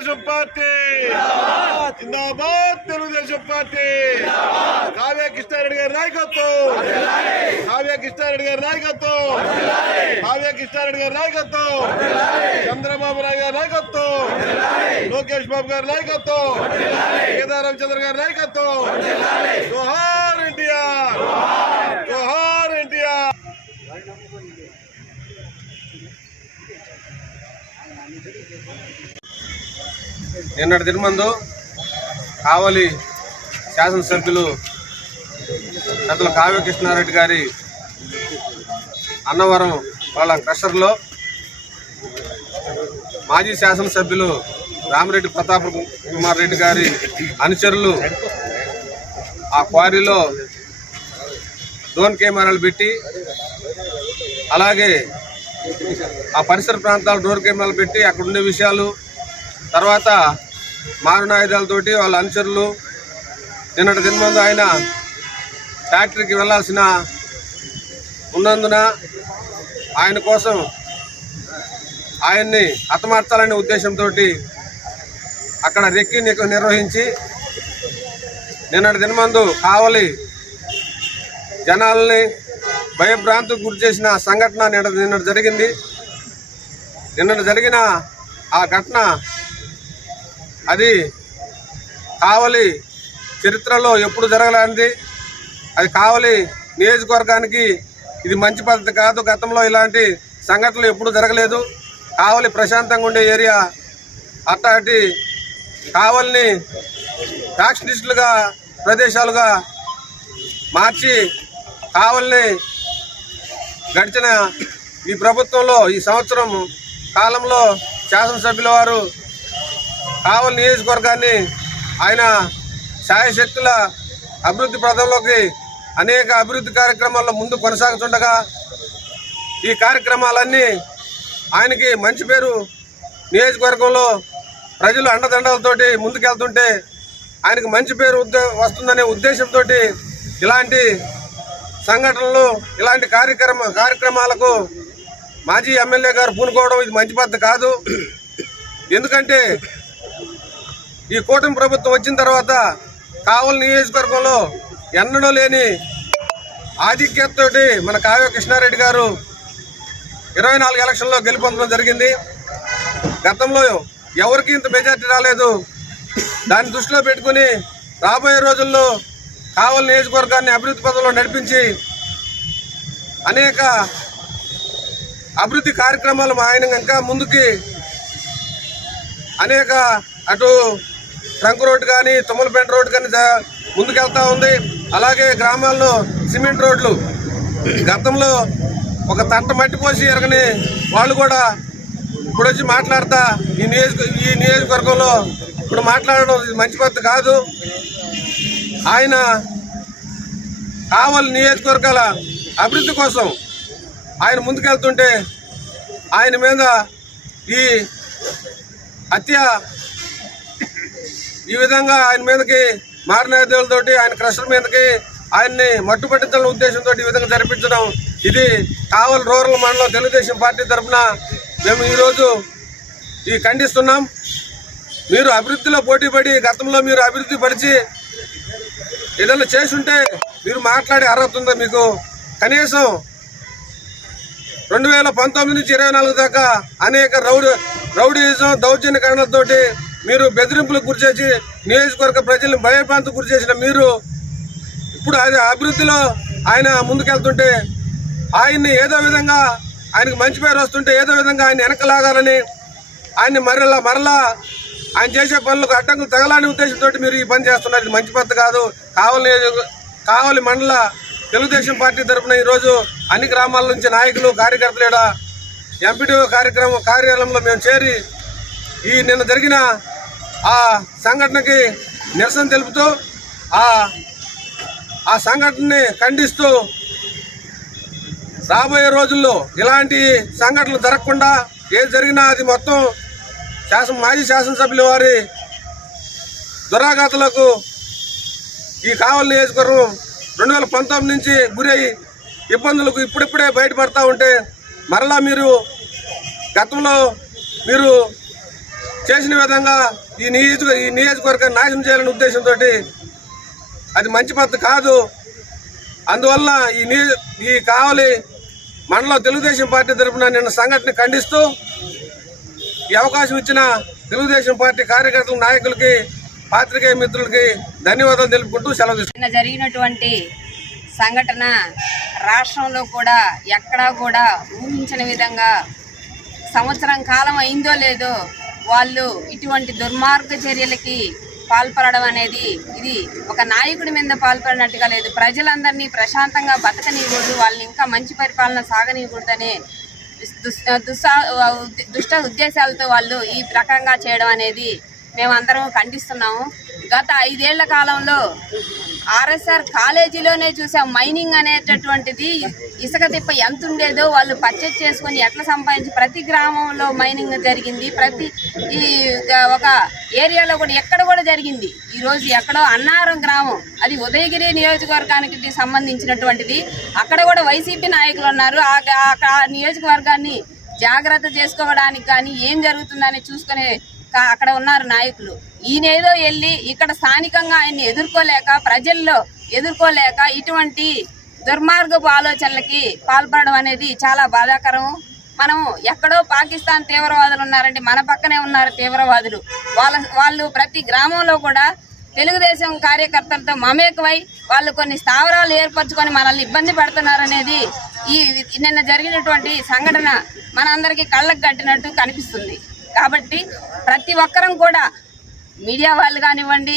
Telugu Desam party జిందాబాద్ Telugu Desam party Kavya Krishna Reddy గారి నాయకత్వం. కావ్య కృష్ణారెడ్డి గారి నాయకత్వం. కావ్య కృష్ణారెడ్డి గారి నాయకత్వం. చంద్రబాబు నాయుడు గారి నాయకత్వం. లోకేష్ బాబు గారి నాయకత్వం. కేదారం చంద్ర గారి నాయకత్వం. జోహార్ ఎన్టీఆర్. జోహార్ ఎన్టీఆర్. నిన్నటి దినమందు కావలి శాసనసభ్యులు పెద్దల కావ్య కృష్ణారెడ్డి గారి అన్నవరం వాళ్ళ క్రషర్లో మాజీ శాసనసభ్యులు రామిరెడ్డి ప్రతాప్ కుమార్ రెడ్డి గారి అనుచరులు ఆ క్వారీలో డ్రోన్ కెమెరాలు పెట్టి అలాగే ఆ పరిసర ప్రాంతాలు డ్రోన్ కెమెరాలు పెట్టి అక్కడ ఉండే విషయాలు తర్వాత మారణాయుధాలతోటి వాళ్ళ అనుచరులు నిన్నటి దినమందు ఆయన ఫ్యాక్టరీకి వెళ్ళాల్సిన ఉన్నందున ఆయన కోసం ఆయన్ని హతమార్చాలనే ఉద్దేశంతో అక్కడ రెక్కి నిర్వహించి నిన్నటి దినమందు కావలి జనాల్ని భయభ్రాంతికి గురి చేసిన సంఘటన నిన్న నిన్నటి జరిగింది. నిన్నటి జరిగిన ఆ ఘటన అది కావలి చరిత్రలో ఎప్పుడు జరగలేనిది. అది కావలి నియోజకవర్గానికి ఇది మంచి పద్ధతి కాదు. గతంలో ఇలాంటి సంఘటనలు ఎప్పుడు జరగలేదు. కావలి ప్రశాంతంగా ఉండే ఏరియా అట్టాటి కావలిని ఫ్యాక్షనిస్టులుగా ప్రదేశాలుగా మార్చి కావలిని గడిచిన ఈ ప్రభుత్వంలో ఈ సంవత్సరం కాలంలో శాసనసభ్యుల వారు కావలి నియోజకవర్గాన్ని ఆయన శాయశక్తుల అభివృద్ధి ప్రదంలోకి అనేక అభివృద్ధి కార్యక్రమాల్లో ముందు కొనసాగుతుండగా ఈ కార్యక్రమాలన్నీ ఆయనకి మంచి పేరు నియోజకవర్గంలో ప్రజలు అండదండలతోటి ముందుకెళ్తుంటే ఆయనకు మంచి పేరు వస్తుందనే ఉద్దేశంతో ఇలాంటి సంఘటనలు ఇలాంటి కార్యక్రమ కార్యక్రమాలకు మాజీ ఎమ్మెల్యే గారు పూనుకోవడం ఇది మంచి పద్ధతి కాదు. ఎందుకంటే ఈ కూటమి ప్రభుత్వం వచ్చిన తర్వాత కావలి నియోజకవర్గంలో ఎన్నడూ లేని ఆధిక్యతతోటి మన కావ్య కృష్ణారెడ్డి గారు ఇరవై నాలుగు ఎలక్షన్లో గెలుపొందడం జరిగింది. గతంలో ఎవరికి ఇంత మెజార్టీ రాలేదు. దాన్ని దృష్టిలో పెట్టుకుని రాబోయే రోజుల్లో కావలి నియోజకవర్గాన్ని అభివృద్ధి పదంలో నడిపించి అనేక అభివృద్ధి కార్యక్రమాలు మా ఆయన ఇంకా ముందుకి అనేక అటు ట్రంక్ రోడ్ కానీ తుమ్మలపేట రోడ్ కానీ ముందుకెళ్తా ఉంది. అలాగే గ్రామాల్లో సిమెంట్ రోడ్లు. గతంలో ఒక తట్ట మట్టి పోసి ఎరగని వాళ్ళు కూడా ఇప్పుడు వచ్చి మాట్లాడతా ఈ నియోజక ఈ నియోజకవర్గంలో ఇప్పుడు మాట్లాడడం ఇది మంచి పద్ధతి కాదు. ఆయన కావాలి నియోజకవర్గాల అభివృద్ధి కోసం ఆయన ముందుకెళ్తుంటే ఆయన మీద ఈ హత్య ఈ విధంగా ఆయన మీదకి మారణాయుధాలతోటి ఆయన క్రషర్ మీదకి ఆయన్ని మట్టుపట్టించాలని ఉద్దేశంతో ఈ విధంగా జరిపించడం ఇది కావల్ రూరల్ మండలం తెలుగుదేశం పార్టీ తరఫున మేము ఈరోజు ఈ ఖండిస్తున్నాం. మీరు అభివృద్ధిలో పోటీపడి గతంలో మీరు అభివృద్ధి పరిచి ఏదైనా చేసుంటే మీరు మాట్లాడే అర్హత ఉందా మీకు? కనీసం రెండు వేల పంతొమ్మిది నుంచి ఇరవై నాలుగు దాకా అనేక రౌడీ రౌడీజం దౌర్జన్యకరణలతోటి మీరు బెదిరింపులకు గురి చేసి నియోజకవర్గ ప్రజలను భయభ్రాంతికి గురి చేసిన మీరు ఇప్పుడు అది అభివృద్ధిలో ఆయన ముందుకెళ్తుంటే ఆయన్ని ఏదో విధంగా ఆయనకు మంచి పేరు వస్తుంటే ఏదో విధంగా ఆయన వెనకలాగాలని ఆయన్ని మరలా మరలా ఆయన చేసే పనులకు అడ్డంకులు తగలాని ఉద్దేశంతో మీరు ఈ పని చేస్తున్నారు. ఇది మంచి పద్ధతి కాదు. కావలి కావలి మండల తెలుగుదేశం పార్టీ తరఫున ఈరోజు అన్ని గ్రామాల నుంచి నాయకులు కార్యకర్తలు ఎంపీటీఓ ఎంపీడీఓ కార్యక్రమం కార్యాలయంలో మేము చేరి ఈ నిన్న జరిగిన ఆ సంఘటనకి నిరసన తెలుపుతూ ఆ ఆ సంఘటనని ఖండిస్తూ రాబోయే రోజుల్లో ఇలాంటి సంఘటనలు జరగకుండా ఏది జరిగినా అది మొత్తం శాసన మాజీ శాసనసభ్యుల వారి దురాఘాతలకు ఈ కావలి నియోజకవర్గం రెండు వేల పంతొమ్మిది నుంచి గురై ఇబ్బందులకు ఇప్పుడిప్పుడే బయటపడతా ఉంటే మరలా మీరు గతంలో మీరు చేసిన విధంగా ఈ నియోజక ఈ నియోజకవర్గాన్ని నాశనం చేయాలనే ఉద్దేశంతో అది మంచి పద్ధతి కాదు అందువల్ల ఈ నీ ఈ కావలి మండలం తెలుగుదేశం పార్టీ తరఫున నిన్న సంఘటన ఖండిస్తూ ఈ అవకాశం ఇచ్చిన తెలుగుదేశం పార్టీ కార్యకర్తల నాయకులకి పాత్రికేయ మిత్రులకి ధన్యవాదాలు తెలుపుకుంటూ సెలవు తీసుకుంటున్నాను. జరిగినటువంటి సంఘటన రాష్ట్రంలో కూడా ఎక్కడా కూడా ఊహించిన విధంగా సంవత్సరం కాలం అయిందో లేదో వాళ్ళు ఇటువంటి దుర్మార్గ చర్యలకి పాల్పడడం అనేది ఇది ఒక నాయకుడి మీద పాల్పడినట్టుగా లేదు. ప్రజలందరినీ ప్రశాంతంగా బతకనీయకూడదు వాళ్ళని ఇంకా మంచి పరిపాలన సాగనీయకూడదనే దుస్సా దుష్ట ఉద్దేశాలతో వాళ్ళు ఈ రకంగా చేయడం అనేది మేమందరం ఖండిస్తున్నాము. గత ఐదేళ్ళ కాలంలో ఆర్ఎస్ఆర్ కాలేజీలోనే చూసాం. మైనింగ్ అనేటటువంటిది ఇసుక తిప్ప ఎంత ఉండేదో వాళ్ళు పర్చేజ్ చేసుకొని ఎట్లా సంపాదించి ప్రతి గ్రామంలో మైనింగ్ జరిగింది. ప్రతి ఈ ఒక ఏరియాలో కూడా ఎక్కడ కూడా జరిగింది. ఈరోజు ఎక్కడో అన్నారం గ్రామం అది ఉదయగిరి నియోజకవర్గానికి సంబంధించినటువంటిది. అక్కడ కూడా వైసీపీ నాయకులు ఉన్నారు. ఆ నియోజకవర్గాన్ని జాగ్రత్త చేసుకోవడానికి కానీ ఏం జరుగుతుందని చూసుకునే కా- అక్కడ ఉన్నారు నాయకులు. ఈయనేదో వెళ్ళి ఇక్కడ స్థానికంగా ఆయన్ని ఎదుర్కోలేక ప్రజల్లో ఎదుర్కోలేక ఇటువంటి దుర్మార్గపు ఆలోచనలకి పాల్పడడం అనేది చాలా బాధాకరం. మనం ఎక్కడో పాకిస్తాన్ తీవ్రవాదులు ఉన్నారంటే మన పక్కనే ఉన్నారు తీవ్రవాదులు. వాళ్ళ వాళ్ళు ప్రతి గ్రామంలో కూడా తెలుగుదేశం కార్యకర్తలతో మమేకమై వాళ్ళు కొన్ని స్థావరాలు ఏర్పరచుకొని మనల్ని ఇబ్బంది పెడుతున్నారనేది ఈ నిన్న జరిగినటువంటి సంఘటన మనందరికీ కళ్ళకు కట్టినట్టు కనిపిస్తుంది. కాబట్టి ప్రతి ఒక్కరం కూడా మీడియా వాళ్ళు కానివ్వండి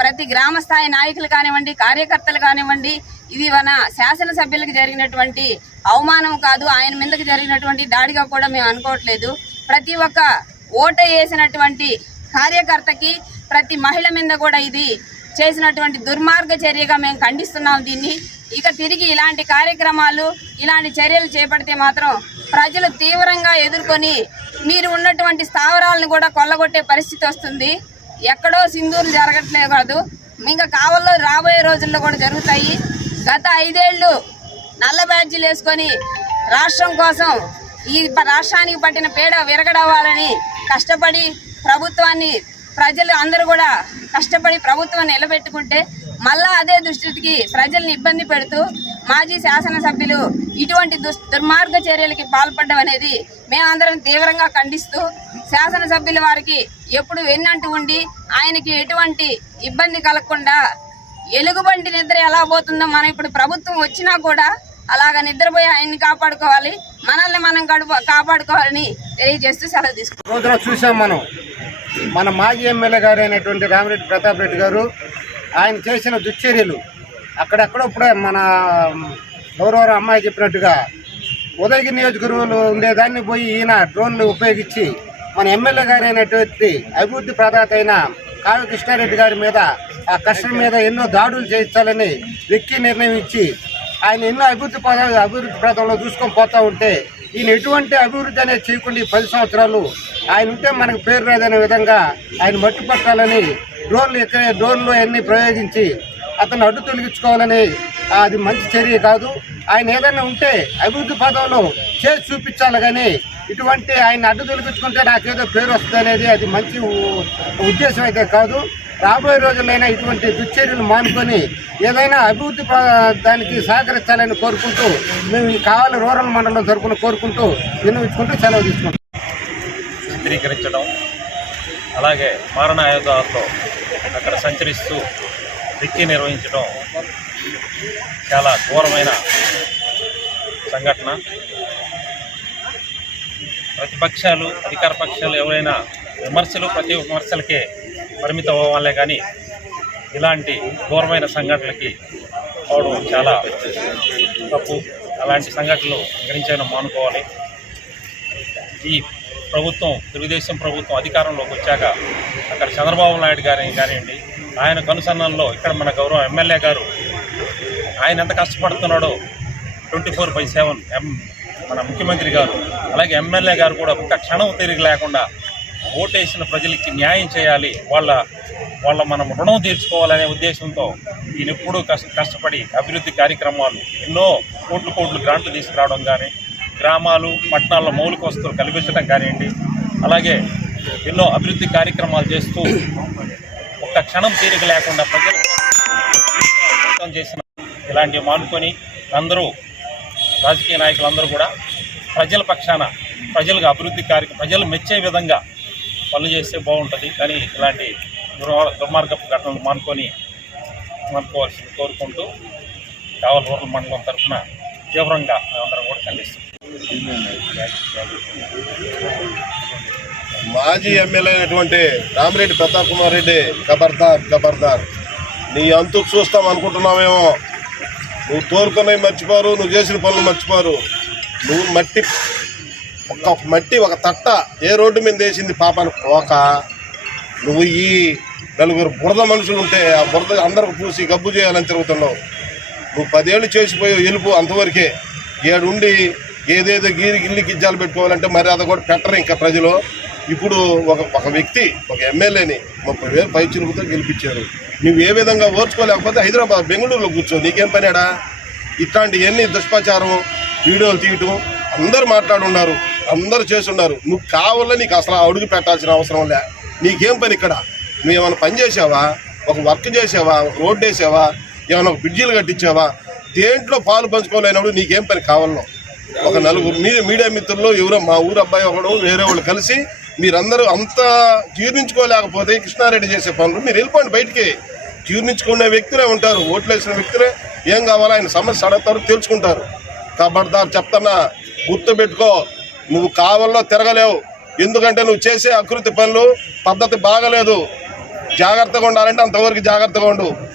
ప్రతి గ్రామ స్థాయి నాయకులు కానివ్వండి కార్యకర్తలు కానివ్వండి ఇది మన శాసనసభ్యులకు జరిగినటువంటి అవమానం కాదు ఆయన మీదకి జరిగినటువంటి దాడిగా కూడా మేము అనుకోవట్లేదు. ప్రతి ఒక్క ఓట వేసినటువంటి కార్యకర్తకి ప్రతి మహిళ మీద కూడా ఇది చేసినటువంటి దుర్మార్గ చర్యగా మేము ఖండిస్తున్నాం దీన్ని. ఇక తిరిగి ఇలాంటి కార్యక్రమాలు ఇలాంటి చర్యలు చేపడితే మాత్రం ప్రజలు తీవ్రంగా ఎదుర్కొని మీరు ఉన్నటువంటి స్థావరాలను కూడా కొల్లగొట్టే పరిస్థితి వస్తుంది. ఎక్కడో సింధూరు జరగట్లేదు కాదు ఇంకా కావల్లో రాబోయే రోజుల్లో కూడా జరుగుతాయి. గత ఐదేళ్ళు నల్ల బ్యాడ్జీలు వేసుకొని రాష్ట్రం కోసం ఈ రాష్ట్రానికి పట్టిన పేడ విరగడవ్వాలని కష్టపడి ప్రభుత్వాన్ని ప్రజలు అందరూ కూడా కష్టపడి ప్రభుత్వం నిలబెట్టుకుంటే మళ్ళా అదే దుస్థితికి ప్రజల్ని ఇబ్బంది పెడుతూ మాజీ శాసనసభ్యులు ఇటువంటి దుస్ దుర్మార్గ చర్యలకి పాల్పడడం అనేది మేమందరం తీవ్రంగా ఖండిస్తూ శాసనసభ్యుల వారికి ఎప్పుడు వెన్నంటూ ఉండి ఆయనకి ఎటువంటి ఇబ్బంది కలగకుండా ఎలుగుబంటి నిద్ర ఎలా పోతుందో మనం ఇప్పుడు ప్రభుత్వం వచ్చినా కూడా అలాగ నిద్రపోయి ఆయన్ని కాపాడుకోవాలి మనల్ని మనం గడుపు కాపాడుకోవాలని తెలియజేస్తూ సెలవు తీసుకుంటాం చూసాం మనం. మన మాజీ ఎమ్మెల్యే గారు అయినటువంటి రామిరెడ్డి ప్రతాప్ రెడ్డి గారు ఆయన చేసిన దుశ్చర్యలు అక్కడెక్కడో ఇప్పుడే మన గౌరవ అమ్మాయి చెప్పినట్టుగా ఉదయగిరి నియోజకవర్గంలో ఉండేదాన్ని పోయి ఈయన డ్రోన్లు ఉపయోగించి మన ఎమ్మెల్యే గారు అయినటువంటి అభివృద్ధి ప్రదాత అయిన కావ్య కృష్ణారెడ్డి గారి మీద ఆ కష్టం మీద ఎన్నో దాడులు చేయించాలని వ్యక్తి నిర్ణయం ఇచ్చి ఆయన ఎన్నో అభివృద్ధి పద అభివృద్ధి ప్రాంతంలో చూసుకొని పోతూ ఉంటే ఈయన ఎటువంటి అభివృద్ధి అనేది చేయకుండా ఈ పది సంవత్సరాలు ఆయన ఉంటే మనకు పేరు రాదనే విధంగా ఆయన మట్టిపట్టాలని డ్రోన్లు ఎక్కడ డ్రోన్లు అన్నీ ప్రయోగించి అతను అడ్డు తొలగించుకోవాలని అది మంచి చర్య కాదు. ఆయన ఏదైనా ఉంటే అభివృద్ధి పదంలో చేసి చూపించాలి కానీ ఇటువంటి ఆయన అడ్డు తొలగించుకుంటే నాకేదో పేరు వస్తుంది అనేది అది మంచి ఉద్దేశం అయితే కాదు. రాబోయే రోజులైనా ఇటువంటి దుశ్చర్యలు మానుకొని ఏదైనా అభివృద్ధి దానికి సహకరించాలని కోరుకుంటూ మేము ఈ కావాలి రూరల్ మండలం తరపున కోరుకుంటూ విన్నవించుకుంటూ సెలవు తీసుకుంటాం చిత్రీకరించడం అలాగే మారణాయుధాలతో అక్కడ సంచరిస్తూ రిక్కి నిర్వహించడం చాలా ఘోరమైన సంఘటన. ప్రతిపక్షాలు అధికార పక్షాలు ఎవరైనా విమర్శలు ప్రతి విమర్శలకే పరిమితం అవ్వాలే కానీ ఇలాంటి ఘోరమైన సంఘటనలకి అవడం చాలా తప్పు. అలాంటి సంఘటనలు గ్రహించడం మానుకోవాలి. ఈ ప్రభుత్వం తెలుగుదేశం ప్రభుత్వం అధికారంలోకి వచ్చాక అక్కడ చంద్రబాబు నాయుడు గారి కానివ్వండి ఆయన కనుసన్నల్లో ఇక్కడ మన గౌరవ ఎమ్మెల్యే గారు ఆయన ఎంత కష్టపడుతున్నాడో ట్వంటీ ఫోర్ బై సెవెన్ ఎం మన ముఖ్యమంత్రి గారు అలాగే ఎమ్మెల్యే గారు కూడా ఒక్క క్షణం తిరిగి లేకుండా ఓటేసిన ప్రజలకి న్యాయం చేయాలి వాళ్ళ వాళ్ళ మనం రుణం తీర్చుకోవాలనే ఉద్దేశంతో ఈయన ఎప్పుడూ కష్ట కష్టపడి అభివృద్ధి కార్యక్రమాలు ఎన్నో కోట్లు కోట్లు గ్రాంట్లు తీసుకురావడం కానీ గ్రామాలు పట్టణాల్లో మౌలిక వస్తువులు కల్పించడం కానివ్వండి అలాగే ఎన్నో అభివృద్ధి కార్యక్రమాలు చేస్తూ ఒక్క క్షణం తీరిక లేకుండా ప్రజలు చేసిన ఇలాంటివి మానుకొని అందరూ రాజకీయ నాయకులందరూ కూడా ప్రజల పక్షాన ప్రజలకు అభివృద్ధి కార్యక్రమం ప్రజలు మెచ్చే విధంగా పనులు చేస్తే బాగుంటుంది కానీ ఇలాంటి దుర్మార్గపు ఘటనలు మానుకొని మానుకోవాల్సింది కోరుకుంటూ కావల మండలం తరఫున తీవ్రంగా మేమందరం కూడా ఖండిస్తున్నాం మాజీ ఎమ్మెల్యే అయినటువంటి రామిరెడ్డి ప్రతాప్ కుమార్ రెడ్డి ఖబర్దార్ ఖబర్దార్ నీ అంతు చూస్తాం అనుకుంటున్నావేమో. నువ్వు తోరుకున్నవి మర్చిపోరు నువ్వు చేసిన పనులు మర్చిపోరు. నువ్వు మట్టి ఒక మట్టి ఒక తట్ట ఏ రోడ్డు మీద వేసింది పాపాను పోక నువ్వు ఈ నలుగురు బురద మనుషులు ఉంటే ఆ బురద అందరికి పూసి గబ్బు చేయాలని తిరుగుతున్నావు. నువ్వు పదేళ్ళు చేసిపోయావు ఎలుపు అంతవరకే. ఏడుండి ఏదేదో గీరి గిల్లి గిజ్జాలు పెట్టుకోవాలంటే మరి అది కూడా పెట్టరు ఇంకా ప్రజలు. ఇప్పుడు ఒక ఒక వ్యక్తి ఒక ఎమ్మెల్యేని ముప్పై వేలు పై చిలుపుతో గెలిపించారు. నువ్వు ఏ విధంగా ఓర్చుకోలేకపోతే హైదరాబాద్ బెంగళూరులో కూర్చో నీకేం పనేడా? ఇట్లాంటి ఎన్ని దుష్ప్రచారం వీడియోలు తీయటం అందరూ మాట్లాడున్నారు అందరూ చేస్తున్నారు. నువ్వు కావాలని నీకు అసలు అడుగు పెట్టాల్సిన అవసరం లే. నీకేం పని ఇక్కడ? నువ్వు ఏమైనా పని చేసావా ఒక వర్క్ చేసావా ఒక రోడ్డు వేసావా? ఏమైనా ఒక బ్రిడ్జీలు కట్టించావా? దేంట్లో పాలు పంచుకోలేనప్పుడు నీకేం పని కావాలో? ఒక నలుగురు మీ మీడియా మిత్రులు ఎవరో మా ఊరు అబ్బాయి ఒకడు వేరే వాళ్ళు కలిసి మీరందరూ అంత జీర్ణించుకోలేకపోతే కృష్ణారెడ్డి చేసే పనులు. మీరు వెళ్ళిపోండి బయటికి. జీర్ణించుకునే వ్యక్తులే ఉంటారు ఓట్లు వేసిన వ్యక్తులే. ఏం కావాలో? ఆయన సమస్య అడుగుతారు తెలుసుకుంటారు. ఖబర్దార్ చెప్తున్నా గుర్తుపెట్టుకో నువ్వు కావాలో తిరగలేవు. ఎందుకంటే నువ్వు చేసే అకృతి పనులు పద్ధతి బాగలేదు. జాగ్రత్తగా ఉండాలంటే అంతవరకు జాగ్రత్తగా ఉండు.